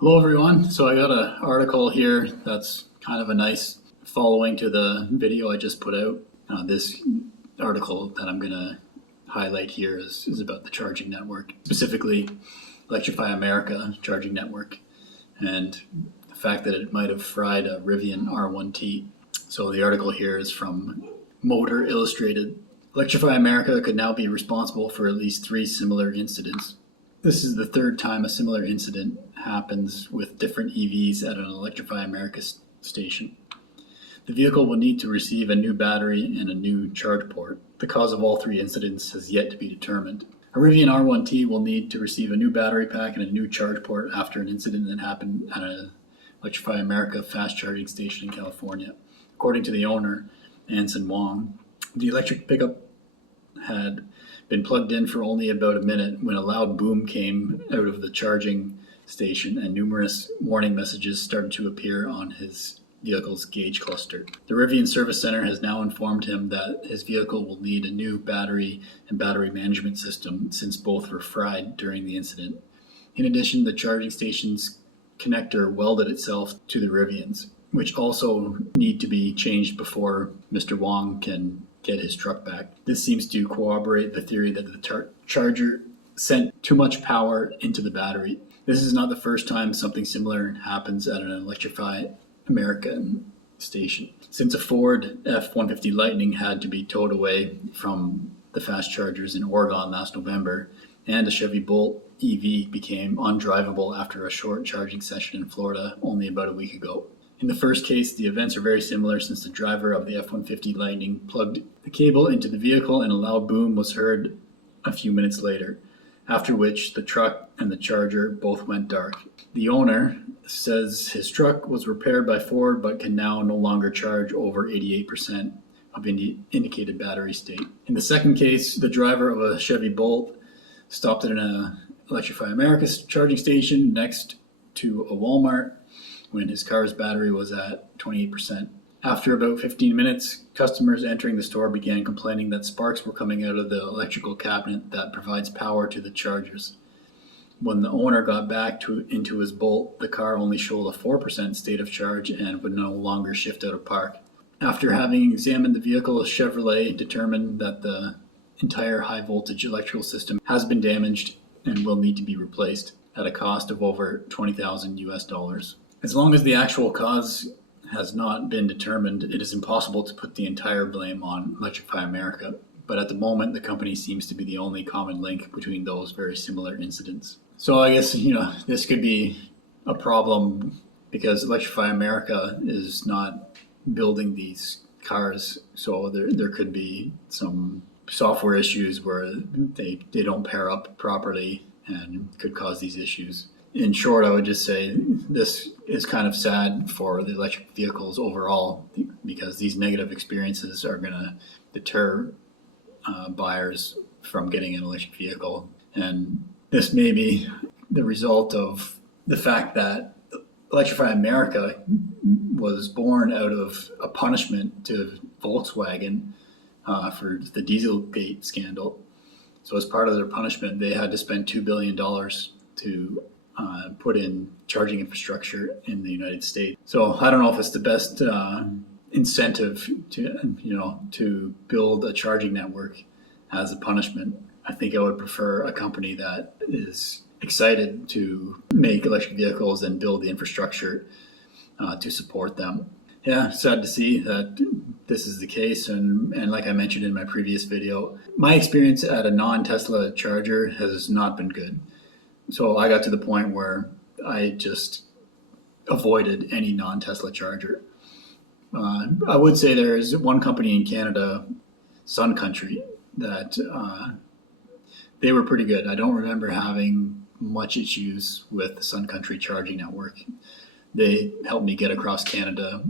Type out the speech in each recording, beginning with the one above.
Hello everyone. So I got an article here that's kind of a nice following to the video I just put out. This article that I'm going to highlight here is about the charging network, specifically Electrify America charging network, and the fact that it might have fried a Rivian R1T. So the article here is from Motor Illustrated. Electrify America could now be responsible for at least 3 similar incidents. This is the 3rd time a similar incident happens with different EVs at an Electrify America station. The vehicle will need to receive a new battery and a new charge port. The cause of all 3 incidents has yet to be determined. A Rivian R1T will need to receive a new battery pack and a new charge port after an incident that happened at an Electrify America fast charging station in California. According to the owner, Anson Wong, the electric pickup had been plugged in for only about a minute when a loud boom came out of the charging station and numerous warning messages started to appear on his vehicle's gauge cluster. The Rivian Service Center has now informed him that his vehicle will need a new battery and battery management system since both were fried during the incident. In addition, the charging station's connector welded itself to the Rivian's, which also need to be changed before Mr. Wong can get his truck back. This seems to corroborate the theory that the charger sent too much power into the battery. This is not the first time something similar happens at an Electrify American station. Since a Ford F150 Lightning had to be towed away from the fast chargers in Oregon last November, and a Chevy Bolt EV became undrivable after a short charging session in Florida only about a week ago. In the first case, the events are very similar since the driver of the F-150 Lightning plugged the cable into the vehicle and a loud boom was heard a few minutes later, after which the truck and the charger both went dark. The owner says his truck was repaired by Ford but can now no longer charge over 88% of indicated battery state. In the second case, the driver of a Chevy Bolt stopped at an Electrify America charging station next to a Walmart when his car's battery was at 28%. After about 15 minutes, customers entering the store began complaining that sparks were coming out of the electrical cabinet that provides power to the chargers. When the owner got back into his Bolt, the car only showed a 4% state of charge and would no longer shift out of park. After having examined the vehicle, Chevrolet determined that the entire high voltage electrical system has been damaged and will need to be replaced at a cost of over $20,000 US. As long as the actual cause has not been determined, it is impossible to put the entire blame on Electrify America. But at the moment, the company seems to be the only common link between those very similar incidents. So I guess, this could be a problem because Electrify America is not building these cars. So there could be some software issues where they don't pair up properly and could cause these issues. In short, I would just say this is kind of sad for the electric vehicles overall because these negative experiences are going to deter buyers from getting an electric vehicle. And this may be the result of the fact that Electrify America was born out of a punishment to Volkswagen for the Dieselgate scandal. So as part of their punishment, they had to spend $2 billion to put in charging infrastructure in the United States. So I don't know if it's the best incentive to build a charging network as a punishment. I think I would prefer a company that is excited to make electric vehicles and build the infrastructure to support them. Yeah, sad to see that this is the case. And like I mentioned in my previous video, my experience at a non-Tesla charger has not been good. So I got to the point where I just avoided any non-Tesla charger. I would say there is one company in Canada, Sun Country, that they were pretty good. I don't remember having much issues with the Sun Country charging network. They helped me get across Canada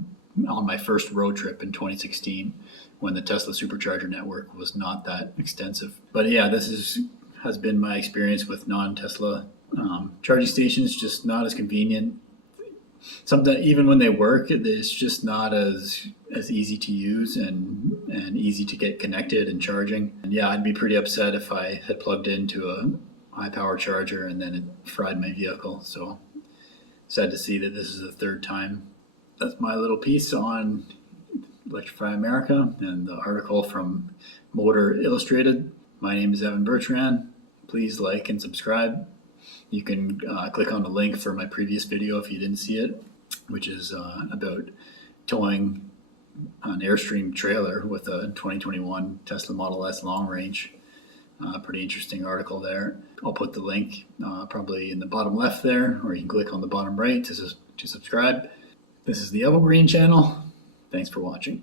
on my first road trip in 2016 when the Tesla supercharger network was not that extensive. But yeah, has been my experience with non-Tesla charging stations, just not as convenient. Sometimes even when they work, it's just not as easy to use and easy to get connected and charging. And yeah, I'd be pretty upset if I had plugged into a high power charger and then it fried my vehicle. So sad to see that this is the third time. That's my little piece on Electrify America and the article from Motor Illustrated. My name is Evan Bertrand. Please like and subscribe. You can click on the link for my previous video if you didn't see it, which is about towing an Airstream trailer with a 2021 Tesla Model S long range. Pretty interesting article there. I'll put the link probably in the bottom left there, or you can click on the bottom right to subscribe. This is the Evergreen channel. Thanks for watching.